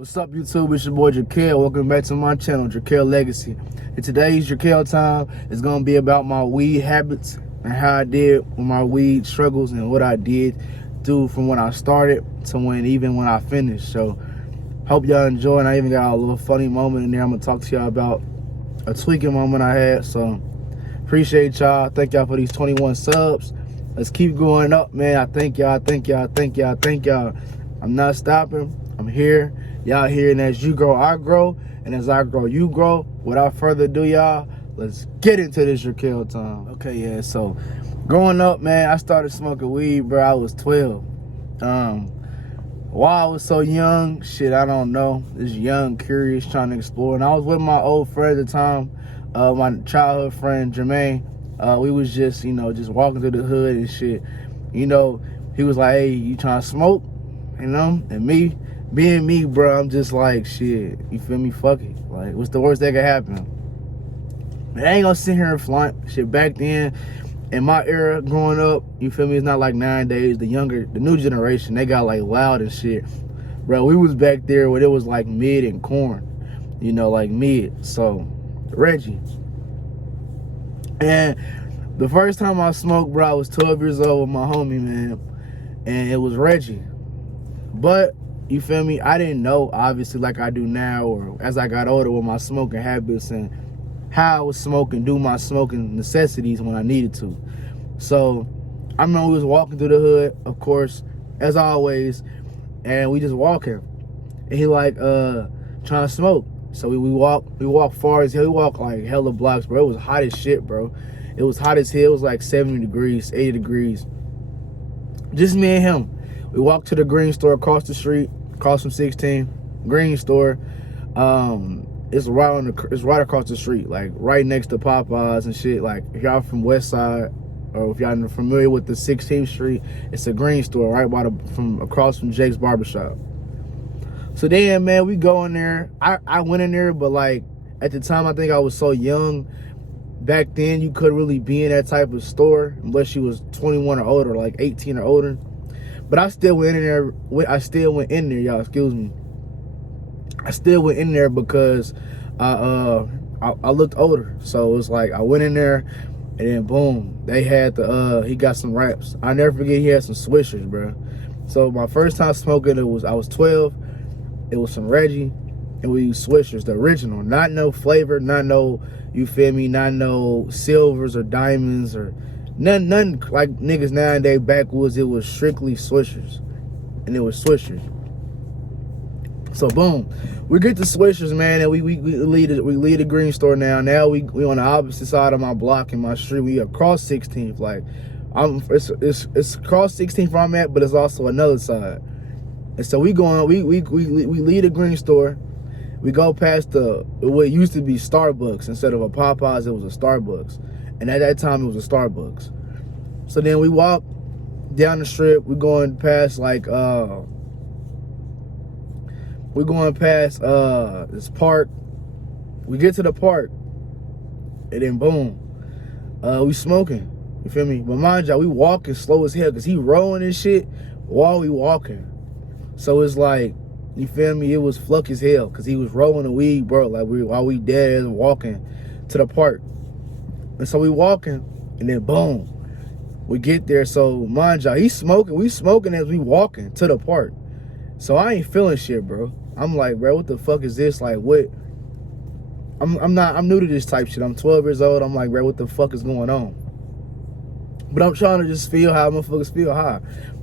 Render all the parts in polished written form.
What's up, YouTube? It's your boy Dra'Quel. Welcome back to my channel, Dra'Quel Legacy. And today's Dra'Quel time is gonna be about my weed habits and how I did with my weed struggles and what I did do from when I started to when I finished. So hope y'all enjoy, and I even got a little funny moment in there. I'm gonna talk to y'all about a tweaking moment I had. So appreciate y'all. Thank y'all for these 21 subs. Let's keep going up, man. I thank y'all. I'm not stopping. I'm here. Y'all here, and as you grow, I grow, and as I grow, you grow. Without further ado, y'all, let's get into this Dra'Quel time. Okay, yeah, so growing up, man, I started smoking weed, bro. I was 12. Why I was so young, shit, I don't know. Just young, curious, trying to explore. And I was with my old friend at the time, my childhood friend, Jermaine. We was just, just walking through the hood and shit. He was like, hey, you trying to smoke? And me, being me, bro, I'm just like, shit, you feel me? Fuck it. Like, what's the worst that could happen? I ain't gonna sit here and flaunt shit. Back then, in my era, growing up, you feel me? It's not like nowadays. The new generation, they got like loud and shit. Bro, we was back there where it was like mid and corn, like mid. So, Reggie. And the first time I smoked, bro, I was 12 years old with my homie, man. And it was Reggie. But, you feel me? I didn't know, obviously, like I do now, or as I got older with my smoking habits and how I was smoking, do my smoking necessities when I needed to. So, I remember we was walking through the hood, of course, as always, and we just walking. And he like, trying to smoke. So we walk far as hell. We walk like hella blocks, bro. It was hot as shit, bro. It was hot as hell. It was like 70 degrees, 80 degrees. Just me and him. We walked to the green store across the street, across from 16, green store. It's right across the street, like right next to Popeyes and shit. Like if y'all from West Side, or if y'all familiar with the 16th Street, it's a green store right across from Jake's Barbershop. So then, man, we go in there. I went in there, but like at the time, I think I was so young. Back then, you couldn't really be in that type of store unless you was 21 or older, like 18 or older. But I still went in there. Y'all. Excuse me. I still went in there because I looked older. So it was like I went in there, and then boom, they had he got some wraps. I never forget, he had some Swishers, bro. So my first time smoking, I was 12. It was some Reggie, and we used Swishers, the original, not no flavor, not no, you feel me, not no silvers or diamonds or none like niggas nowadays backwoods. It was strictly Swishers, and it was Swishers. So boom, we get the Swishers, man, and we leave the green store now. Now we on the opposite side of my block in my street. We across 16th, like it's across 16th where I'm at, but it's also another side. And so we leave the green store. We go past what used to be Starbucks. Instead of a Popeyes, it was a Starbucks. And at that time, it was a Starbucks. So then we walk down the strip. We're going past this park. We get to the park, and then boom, we smoking. You feel me? But mind y'all, we walking slow as hell because he rolling and shit while we walking. So it's like, you feel me? It was fluck as hell because he was rolling the weed, bro. Like while we dead and walking to the park. And so we walking, and then boom, we get there. So mind y'all, he's smoking. We smoking as we walking to the park. So I ain't feeling shit, bro. I'm like, bro, what the fuck is this? Like, what? I'm new to this type shit. I'm 12 years old. I'm like, bro, what the fuck is going on? But I'm trying to just feel how motherfuckers feel high.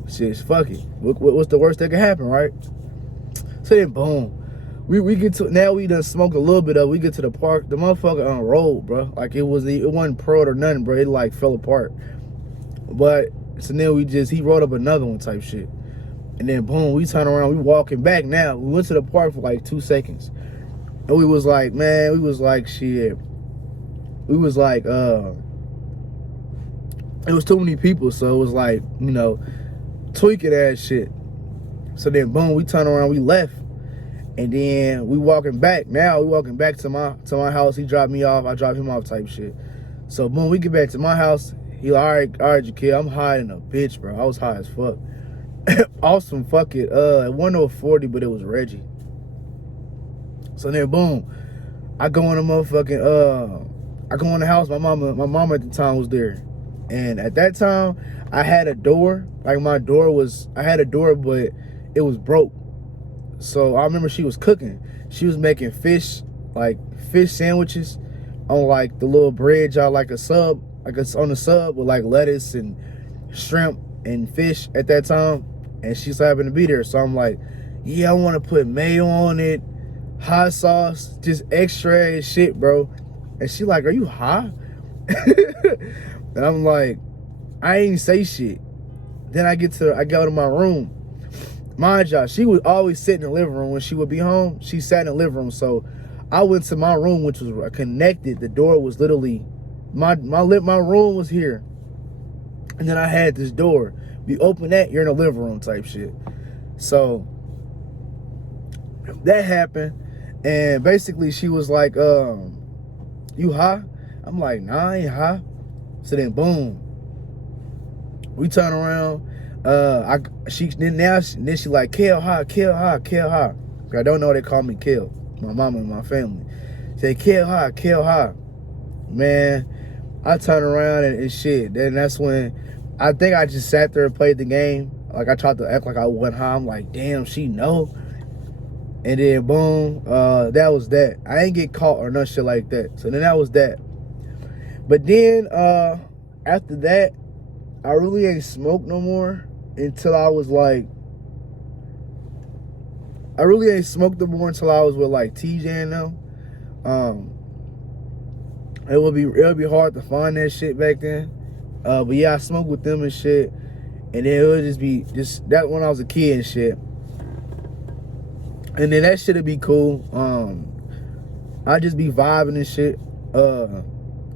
Shit, fuck it. What's the worst that could happen, right? So then, boom. We get to, now we done smoked a little bit of, we get to the park. The motherfucker unrolled, bro. Like it wasn't pearled or nothing, bro. It like fell apart. But, so then he rolled up another one type shit. And then, boom, we turn around, we walking back now. We went to the park for like 2 seconds. And we was like, man, shit. We was like, it was too many people, so it was like, tweaking ass shit. So then boom, we turn around, we left. And then we walking back. Now we walking back to my house. He dropped me off, I dropped him off type shit. So boom, we get back to my house. He like, all right, you kid, I'm high in a bitch, bro. I was high as fuck. Awesome, fuck it. It wasn't no 40, but it was Reggie. So then boom, I go in the motherfucking I go in the house. My mama at the time was there, and at that time I had a door. Like I had a door, but it was broke. So I remember she was cooking. She was making fish sandwiches on like the little bread y'all, like a sub, like it's on the sub with like lettuce and shrimp and fish at that time. And she so happened to be there. So I'm like, yeah, I want to put mayo on it, hot sauce, just extra and shit, bro. And she like, are you high? And I'm like, I ain't say shit. Then I go to my room. Mind y'all, she would always sit in the living room when she would be home. She sat in the living room. So I went to my room, which was connected. The door was literally, my room was here. And then I had this door. You open that, you're in the living room type shit. So that happened. And basically she was like, you high? I'm like, nah, I ain't high. So then boom, we turn around. She like, Kel high. I don't know they call me Kel. My mama and my family. Say, Kel high. Man, I turn around and shit. Then that's when I think I just sat there and played the game. Like I tried to act like I went high. I'm like, damn, she know. And then boom, that was that. I ain't get caught or no shit like that. So then that was that. But then after that, I really ain't smoked no more until I was like, I really ain't smoked no more until I was with like TJ and them. It would be hard to find that shit back then. But yeah, I smoked with them and shit. And then it would just be that when I was a kid and shit. And then that shit'd be cool. I'd just be vibing and shit.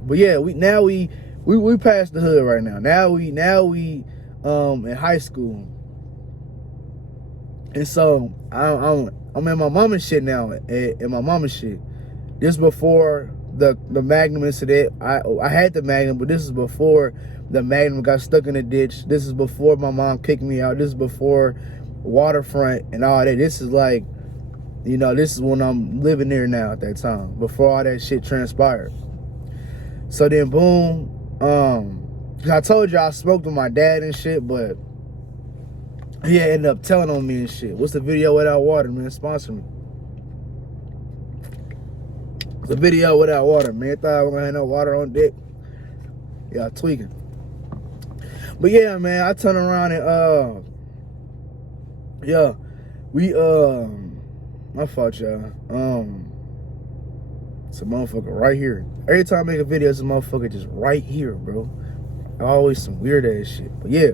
But yeah, we past the hood right now. Now we in high school. And so I'm in my mama's shit now, in my mama's shit. This before the Magnum incident. I had the Magnum, but this is before the Magnum got stuck in the ditch. This is before my mom kicked me out. This is before Waterfront and all that. This is like, you know, this is when I'm living there now at that time, before all that shit transpired. So then boom, I told you I smoked with my dad and shit, but he ended up telling on me and shit. What's the video without water, man? Sponsor me. The video without water, man. Thought I was gonna have no water on deck. Yeah, tweaking. But yeah, man, I turn around and yeah, we my fault, y'all. It's a motherfucker right here. Every time I make a video, it's a motherfucker just right here, bro. Always some weird ass shit. But yeah.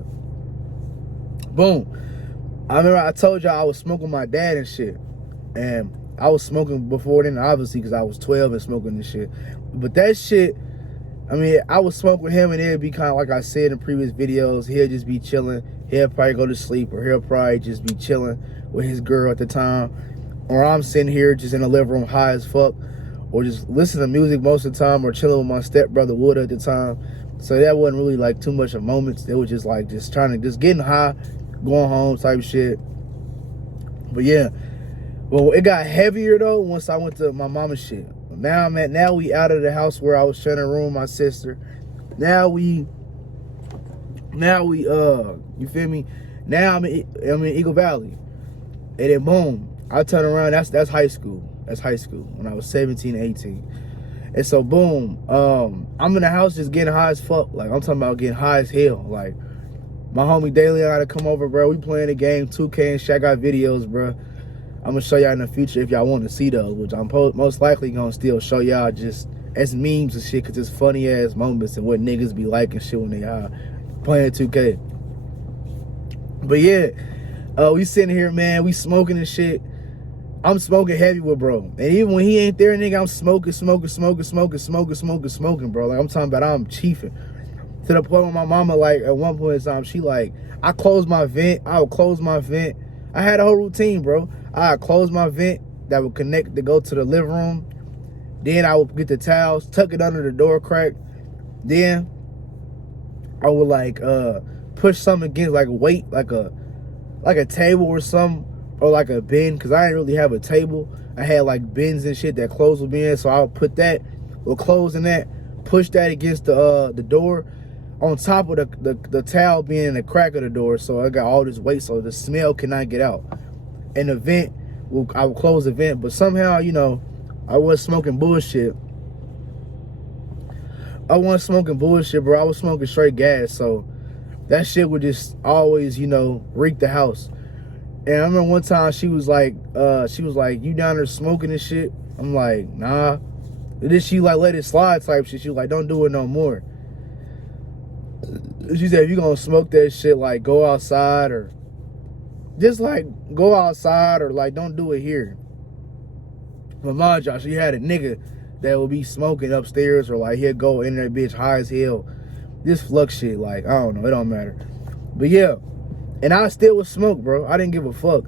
Boom. I remember I told y'all I was smoking with my dad and shit. And I was smoking before then, obviously, because I was 12 and smoking this shit. But that shit, I mean, I would smoke with him and it'd be kind of like I said in previous videos. He'll just be chilling. He'll probably go to sleep, or he'll probably just be chilling with his girl at the time. Or I'm sitting here just in the living room high as fuck, or just listening to music most of the time, or chilling with my stepbrother Wood at the time. So that wasn't really like too much of moments. It was just like just getting high, going home type shit. But yeah, well, it got heavier though once I went to my mama's shit. Now we out of the house where I was sharing a room with my sister. Now we you feel me? Now I'm in Eagle Valley. And then boom, I turn around, that's high school. That's high school when I was 17, 18. And so boom, I'm in the house just getting high as fuck. Like I'm talking about getting high as hell. Like my homie Daily and I to come over, bro. We playing the game 2K and Shaq got videos, bro. I'm gonna show y'all in the future if y'all want to see those, which I'm most likely gonna still show y'all just as memes and shit, cause it's funny ass moments and what niggas be like and shit when they playing 2K. But yeah, we sitting here, man, we smoking and shit. I'm smoking heavy with bro. And even when he ain't there, nigga, I'm smoking, bro. Like I'm talking about I'm chiefing. To the point where my mama, like, at one point in time, she like, I would close my vent. I had a whole routine, bro. I would close my vent that would connect to go to the living room. Then I would get the towels, tuck it under the door crack. Then I would like push something against, like weight, like a table or something, or like a bin, because I didn't really have a table. I had like bins and shit that clothes would be in, so I would put that with clothes in that, push that against the door, on top of the towel being in the crack of the door, so I got all this weight so the smell cannot get out. And the vent, I would close the vent, but somehow, you know, I wasn't smoking bullshit. I wasn't smoking bullshit, bro. I was smoking straight gas, so that shit would just always, you know, reek the house. And I remember one time she was like, you down there smoking and shit? I'm like, nah. And then she like let it slide type shit. She was like, don't do it no more. She said, if you gonna smoke that shit, like go outside, or just like go outside, or like don't do it here. But mind y'all, she had a nigga that would be smoking upstairs, or like he'll go in that bitch high as hell. This flux shit, like, I don't know, it don't matter. But yeah, and I still would smoke, bro. I didn't give a fuck.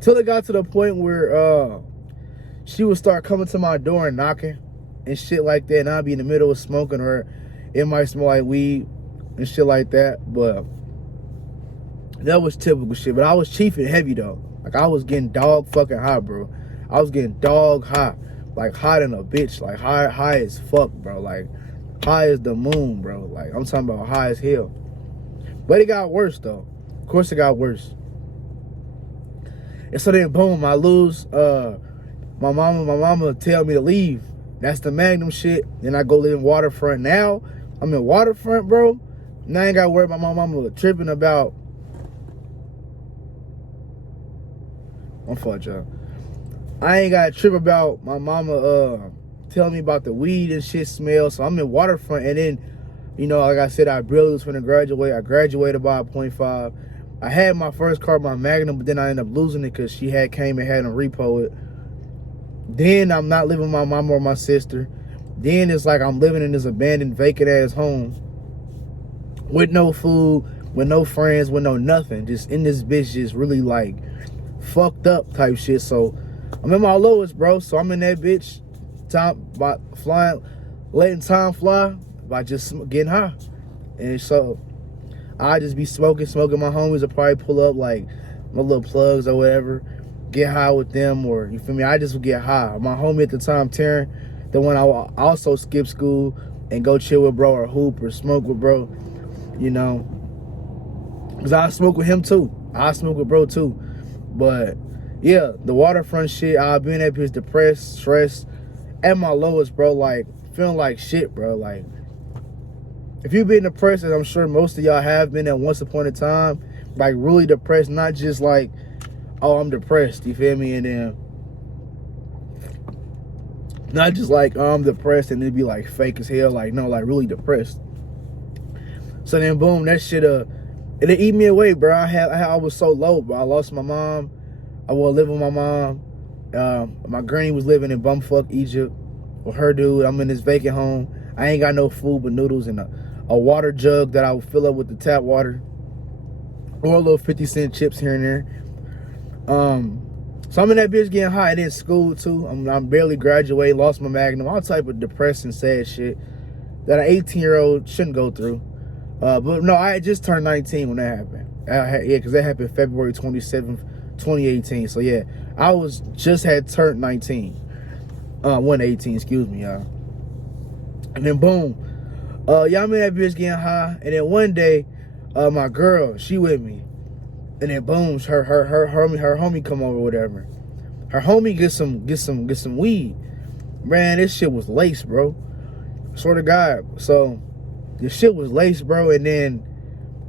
Till it got to the point where she would start coming to my door and knocking and shit like that, and I'd be in the middle of smoking, or it might smell like weed and shit like that. But that was typical shit. But I was chiefing heavy though. Like I was getting dog fucking high, bro. I was getting dog high. Like high than a bitch. Like high as fuck, bro. Like high as the moon, bro. Like I'm talking about high as hell. But it got worse though. Of course it got worse. And so then boom, I lose. My mama tell me to leave. That's the Magnum shit. Then I go live in Waterfront. Now I'm in Waterfront, bro. Now I ain't gotta worry about my mama tripping about. I'm fucked, y'all. I ain't gotta trip about my mama telling me about the weed and shit smell. So I'm in Waterfront, and then, you know, like I said, I barely was finna graduate. I graduated by a 0.5. I had my first car, my Magnum, but then I ended up losing it because she came and had to repo it. Then I'm not living with my mom or my sister. Then it's like I'm living in this abandoned, vacant ass home with no food, with no friends, with no nothing. Just in this bitch, just really like fucked up type shit. So I'm in my lowest, bro. So I'm in that bitch, by flying, letting time fly by just getting high. And so I just be smoking. My homies will probably pull up like my little plugs or whatever, get high with them, or you feel me? I just would get high. My homie at the time, Taryn, the one I would also skip school and go chill with bro, or hoop or smoke with bro, you know, because I smoke with him too. I smoke with bro too. But yeah, the Waterfront shit, I've been that bitch depressed, stressed, at my lowest, bro. Like feeling like shit, bro. Like if you've been depressed, as I'm sure most of y'all have been at once upon a time, like really depressed, not just like, oh, I'm depressed, you feel me? And then not just like, oh, I'm depressed and it'd be like fake as hell, like no, like really depressed. So then boom, that shit it eat me away, bro. I was so low, bro. I lost my mom. I was living with my mom. My granny was living in bumfuck Egypt with her dude. I'm in this vacant home. I ain't got no food but noodles and a water jug that I would fill up with the tap water, or a little 50-cent chips here and there. So I'm in that bitch getting high. And in school too. I'm barely graduated, lost my Magnum, all type of depressing, sad shit that an 18-year-old shouldn't go through. But no, I had just turned 19 when that happened. Yeah, because that happened February 27th, 2018. So yeah, I had turned 19. 118, excuse me, y'all. And then boom, y'all in that bitch getting high. And then one day, my girl, she with me. And then boom, her homie come over, whatever. Her homie get some weed. Man, this shit was laced, bro. Swear to God. So this shit was laced, bro. And then,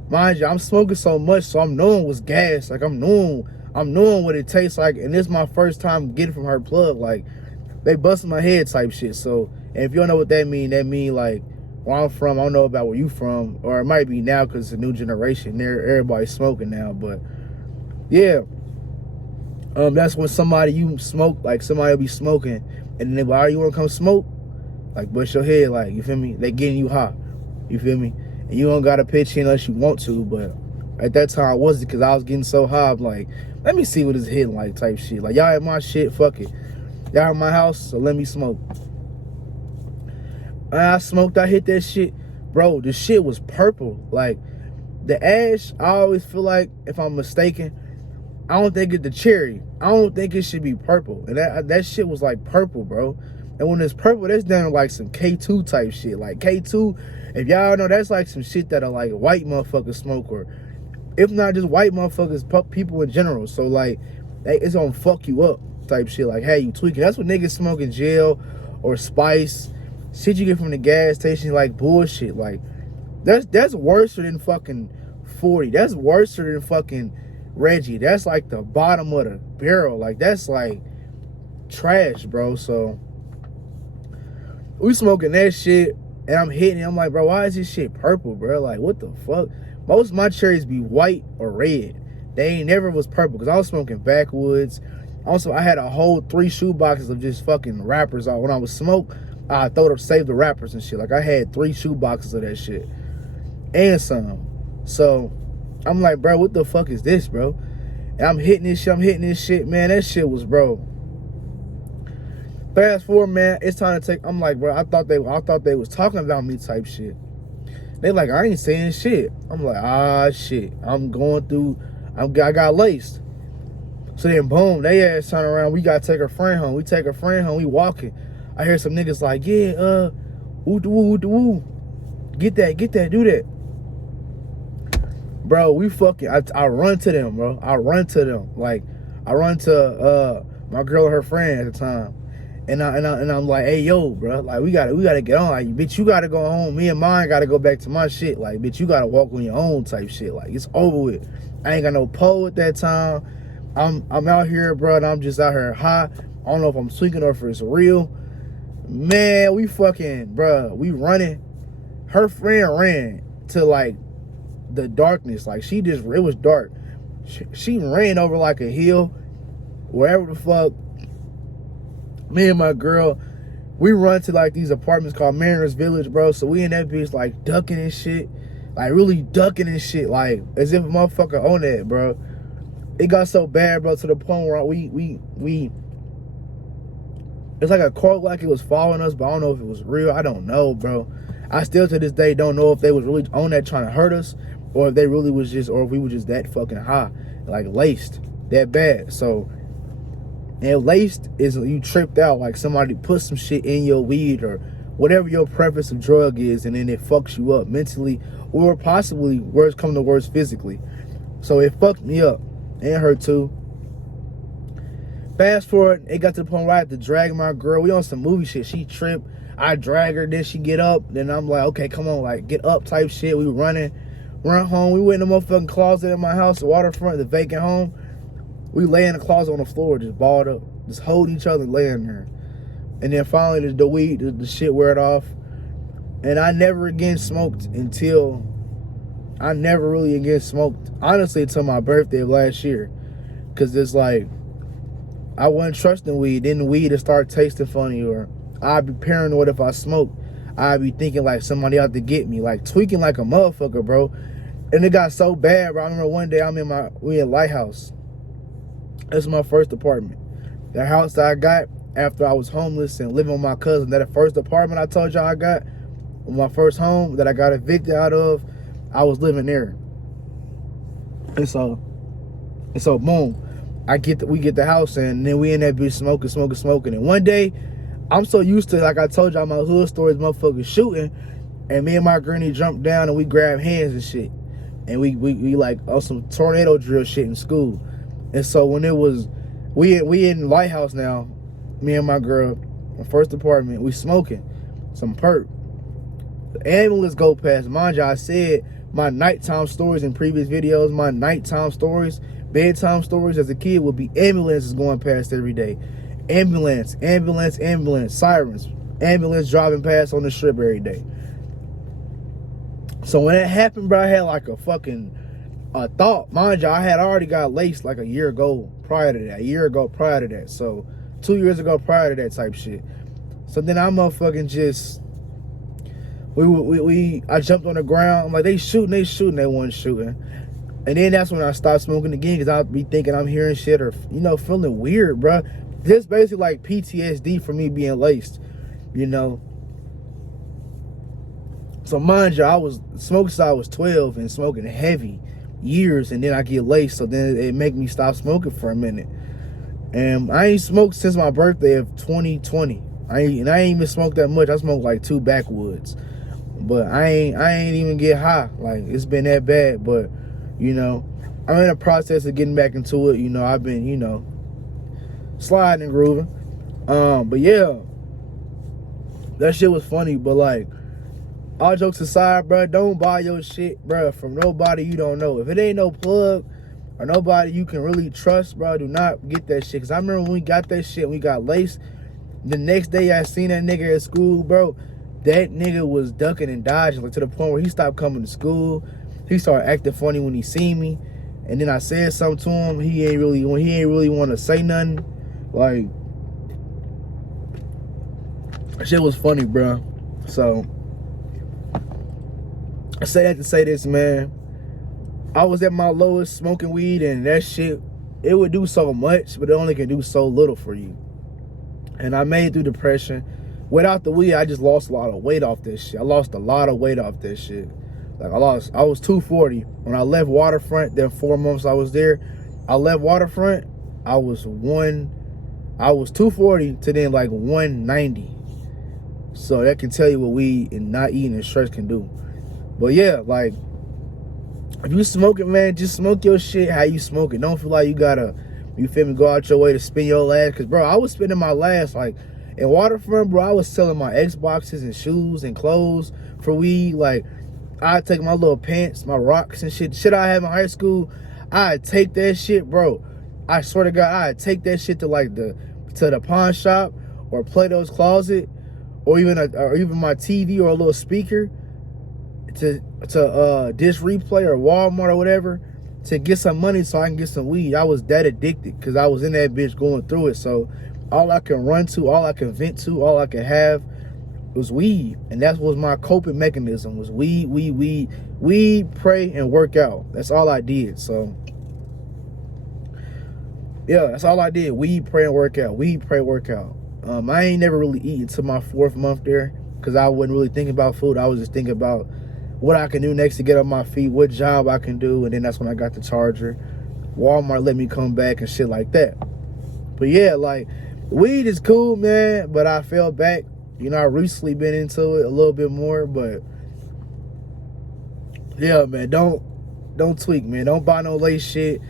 mind you, I'm smoking so much, so I'm knowing what's gas. Like I'm knowing what it tastes like. And this is my first time getting from her plug. Like they busted my head type shit. So, and if you don't know what that mean like where I'm from, I don't know about where you from, or it might be now because it's a new generation. Everybody's smoking now, but yeah, that's when somebody you smoke, like somebody will be smoking, and then they be like, "Oh, you want to come smoke?" Like bust your head, like you feel me? They getting you high, you feel me? And you don't gotta pitch in unless you want to, but at that time I wasn't, because I was getting so high. I'm like, let me see what it's hitting like type shit. Like y'all at my shit, fuck it. Y'all at my house, so let me smoke. I smoked, I hit that shit. Bro, the shit was purple. Like, the ash, I always feel like, if I'm mistaken, I don't think it's the cherry. I don't think it should be purple. And that shit was like purple, bro. And when it's purple, that's down like some K2 type shit. Like K2, if y'all know, that's like some shit that are like white motherfuckers smoke, or if not just white motherfuckers, people in general. So like, it's gonna fuck you up type shit. Like, hey, you tweaking. That's what niggas smoke in jail or spice. Shit you get from the gas station, like bullshit. Like, that's worse than fucking 40. That's worse than fucking Reggie. That's like the bottom of the barrel. Like, that's like trash, bro. So we smoking that shit, and I'm hitting it. I'm like, bro, why is this shit purple, bro? Like, what the fuck? Most of my cherries be white or red. They ain't never was purple, because I was smoking backwoods. Also, I had a whole 3 shoe boxes of just fucking wrappers. When I was smoke, I save the wrappers and shit. Like, I had 3 shoe boxes of that shit and some. So I'm like, bro, what the fuck is this, bro? And I'm hitting this shit, man. That shit was, bro. Fast forward, man, it's time to take. I'm like, bro, I thought they was talking about me type shit. They like, I ain't saying shit. I'm like, shit. I'm going through. I got laced. So then, boom, they ass turn around. We gotta take our friend home. We take our friend home. We walking. I hear some niggas like, yeah, woo. Get that, do that. Bro, we fucking. I run to them, bro. I run to them. Like, I run to my girl and her friend at the time. And I'm like, hey, yo, bro, like, we gotta get on. Like, bitch, you gotta go home. Me and mine gotta go back to my shit. Like, bitch, you gotta walk on your own type shit. Like, it's over with. I ain't got no pole at that time. I'm out here, bro, and I'm just out here high. I don't know if I'm tweaking or if it's real. Man, we fucking, bro, we running. Her friend ran to, like, the darkness. Like, it was dark. She ran over, like, a hill, wherever the fuck. Me and my girl, we run to like these apartments called Mariners Village, bro. So we in that bitch like ducking and shit. Like really ducking and shit. Like as if a motherfucker owned that, bro. It got so bad, bro, to the point where we it's like a car like it was following us, but I don't know if it was real. I don't know, bro. I still to this day don't know if they was really on that trying to hurt us, or if they really was just, or if we were just that fucking high, like laced that bad. So, and laced is you tripped out, like somebody put some shit in your weed or whatever your preference of drug is, and then it fucks you up mentally, or possibly worse come to worse physically. So it fucked me up and her too. Fast forward, it got to the point where I had to drag my girl. We on some movie shit. She tripped. I drag her, then she get up. Then I'm like, okay, come on, like get up type shit. We run home. We went in the motherfucking closet in my house, the waterfront, the vacant home. We lay in the closet on the floor, just balled up, just hold each other, laying there. And then finally the weed, the shit wear it off. And I never again smoked until, honestly, until my birthday of last year. Cause it's like, I wasn't trusting weed. Then the weed would start tasting funny, or I'd be paranoid if I smoked. I'd be thinking like somebody out to get me, like tweaking like a motherfucker, bro. And it got so bad, bro. I remember one day we in Lighthouse. This is my first apartment. The house that I got after I was homeless and living with my cousin, that first apartment I told y'all I got, my first home that I got evicted out of, I was living there. And so boom, we get the house, and then we in that bitch smoking. And one day, I'm so used to, like I told y'all, my hood stories, motherfuckers shooting, and me and my granny jumped down and we grabbed hands and shit. And we like on some tornado drill shit in school. And so when it was, we in Lighthouse now, me and my girl, my first apartment, we smoking some perp. The ambulance go past. Mind you, I said my nighttime stories in previous videos, my nighttime stories, bedtime stories as a kid would be ambulances going past every day. Ambulance, sirens, ambulance driving past on the strip every day. So when that happened, bro, I had like a fucking thought. Mind you, I had already got laced like a year ago prior to that. So 2 years ago prior to that type shit. So then I motherfucking just, I jumped on the ground. I'm like, they shooting, they wasn't shooting. And then that's when I stopped smoking again, because I'd be thinking I'm hearing shit or, feeling weird, bro. This basically like PTSD for me being laced, So mind you, I was smoking since I was 12 and smoking heavy. years, and then I get laced, so then it make me stop smoking for a minute. And I ain't smoked since my birthday of 2020. I ain't even smoked that much. I smoked like 2 backwoods, but I ain't even get high. Like, it's been that bad. But you know, I'm in the process of getting back into it. You know, I've been, you know, sliding and grooving. But yeah, that shit was funny. But like, all jokes aside, bro, don't buy your shit, bro, from nobody you don't know. If it ain't no plug or nobody you can really trust, bro, do not get that shit. Cause I remember when we got that shit, we got laced. The next day I seen that nigga at school, bro. That nigga was ducking and dodging, like, to the point where he stopped coming to school. He started acting funny when he seen me. And then I said something to him. He ain't really want to say nothing. Like, shit was funny, bro. So I say that to say this, man. I was at my lowest smoking weed, and that shit, it would do so much, but it only can do so little for you. And I made it through depression. Without the weed, I just lost a lot of weight off this shit. I lost a lot of weight off this shit. Like, I was 240. When I left Waterfront, then 4 months I was there, I left Waterfront, I was 240 to then like 190. So that can tell you what weed and not eating and stress can do. But yeah, like, if you smoke it, man, just smoke your shit how you smoke it. Don't feel like you gotta, you feel me, go out your way to spend your last. Cause bro, I was spending my last, like, in Waterfront, bro, I was selling my Xboxes and shoes and clothes for weed. Like, I'd take my little pants, my rocks and shit I had in high school. I'd take that shit, bro. I swear to God, I'd take that shit to like to the pawn shop or Plato's Closet, or even my TV or a little speaker to Dish Replay or Walmart or whatever, to get some money so I can get some weed. I was that addicted because I was in that bitch going through it. So all I can run to, all I can vent to, all I can have was weed. And that was my coping mechanism, was weed, pray, and work out. That's all I did. So yeah, that's all I did. Weed, pray, and work out. Weed, pray, work out. I ain't never really eaten till my 4th month there because I wasn't really thinking about food. I was just thinking about what I can do next to get on my feet, what job I can do, and then that's when I got the charger. Walmart let me come back and shit like that. But yeah, like, weed is cool, man, but I fell back. You know, I recently been into it a little bit more, but yeah, man, don't tweak, man. Don't buy no lace shit.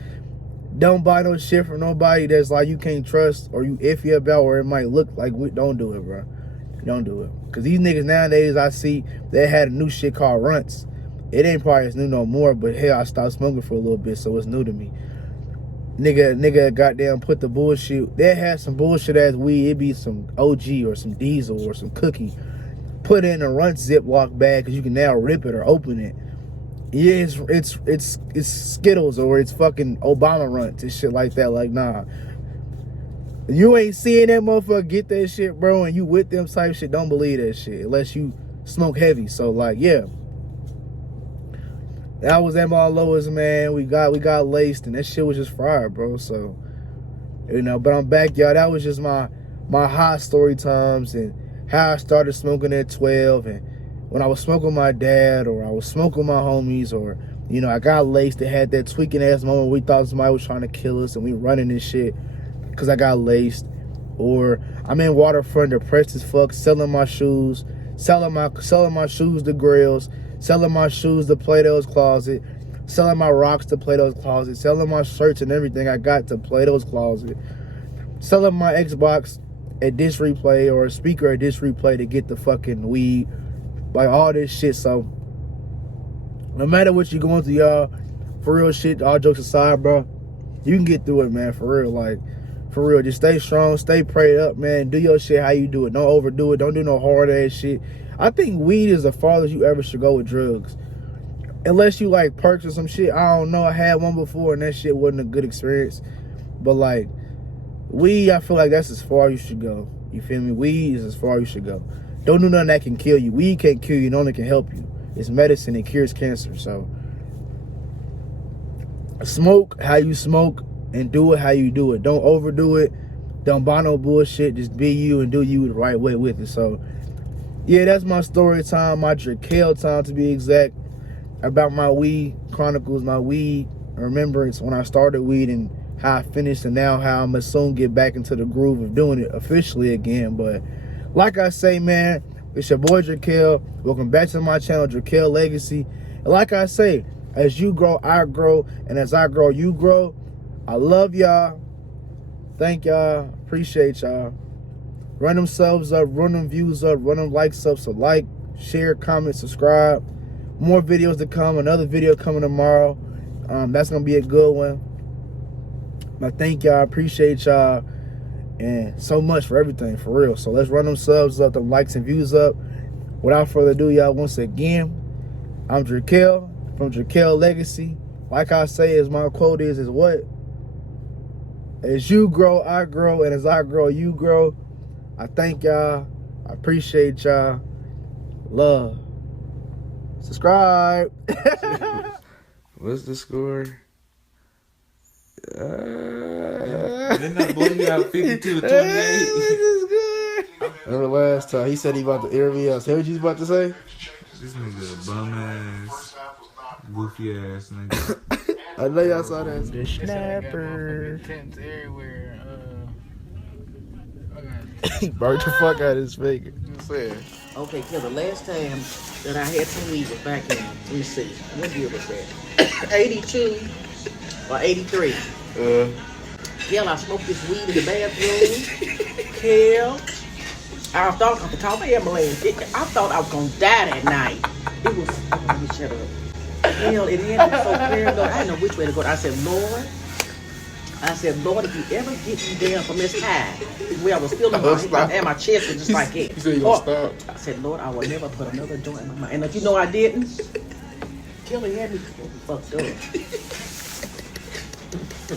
Don't buy no shit from nobody that's like you can't trust or you iffy about, or it might look like don't do it, bro. Don't do it. Because these niggas nowadays, I see, they had a new shit called runts. It ain't probably as new no more, but hell, I stopped smoking for a little bit, so it's new to me. Nigga goddamn put the bullshit. They had some bullshit ass weed. It be some OG or some Diesel or some Cookie. Put it in a runt Ziploc bag because you can now rip it or open it. Yeah, it's Skittles or it's fucking Obama runts and shit like that. Like, nah. You ain't seeing that motherfucker get that shit, bro, and you with them type shit, don't believe that shit unless you smoke heavy. So like, yeah. That was at my lowest, man. We got laced and that shit was just fire, bro. So, you know, but I'm back, y'all. That was just my high story times and how I started smoking at 12, and when I was smoking with my dad, or I was smoking with my homies, or, you know, I got laced. They had that tweaking ass moment where we thought somebody was trying to kill us and we running this shit because I got laced. Or I'm in Waterfront, depressed as fuck, selling my shoes, selling my shoes to Grills, selling my shoes to Plato's Closet, selling my rocks to Plato's Closet, selling my shirts and everything I got to Plato's Closet, selling my Xbox at Dish Replay or a speaker at Dish Replay to get the fucking weed, like all this shit. So no matter what you're going through, y'all, for real shit, all jokes aside, bro, you can get through it, man, for real. Like, for real, just stay strong, stay prayed up, man. Do your shit how you do it. Don't overdo it. Don't do no hard ass shit. I think weed is the farthest you ever should go with drugs. Unless you like perks or some shit. I don't know. I had one before and that shit wasn't a good experience. But like, weed, I feel like that's as far you should go. You feel me? Weed is as far you should go. Don't do nothing that can kill you. Weed can't kill you. It only can help you. It's medicine. It cures cancer. So smoke how you smoke and do it how you do it. Don't overdo it. Don't buy no bullshit. Just be you and do you the right way with it. So yeah, that's my story time, my Dra'Quel time to be exact. about my weed chronicles, my weed remembrance when I started weed and how I finished, and now how I'm gonna soon get back into the groove of doing it officially again. But like I say, man, it's your boy Dra'Quel. Welcome back to my channel, Dra'Quel Legacy. And like I say, as you grow, I grow, and as I grow, you grow. I love y'all. Thank y'all. Appreciate y'all. Run them subs up, run them views up, run them likes up. So like, share, comment, subscribe. More videos to come. Another video coming tomorrow. That's gonna be a good one. But thank y'all. Appreciate y'all. And so much for everything, for real. So let's run them subs up, them likes and views up. Without further ado, y'all, once again, I'm Dra'Quel from Dra'Quel Legacy. Like I say, as my quote is what? As you grow, I grow, and as I grow, you grow. I thank y'all. I appreciate y'all. Love. Subscribe. What's the score? Didn't I blow you out 52 to 28? Remember last time he said he about to interview us. What you about to say? This nigga a bum ass, goofy ass nigga. I know y'all saw that. The snapper. Tents everywhere. He burnt the fuck out of his finger. Okay, Kel, the last time that I had some weed was back in, let me see, what year was that? 82 or 83. Kel, I smoked this weed in the bathroom. Kel, I thought, off the top of my ambulance, I thought I was going to die that night. It was, let me shut up. Kel, it ended so paranoid, I didn't know which way to go. I said, Lord, if you ever get me down from this high, where I was feeling my chest was just like it. You said you gonna stop. I said, Lord, I will never put another joint in my mouth. And if you know I didn't, Kelly had me fucked up.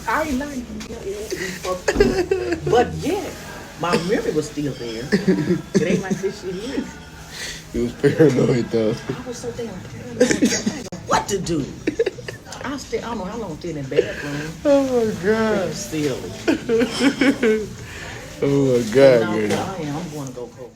I ain't lying, Kelly had me fucked up. But yeah, my memory was still there. It ain't like this shit is. He was paranoid though. I was so damn paranoid. I didn't know what to do. I don't know how long I stayed in the bathroom. Oh my god. Silly. Oh my god, No, man. I'm going to go cold.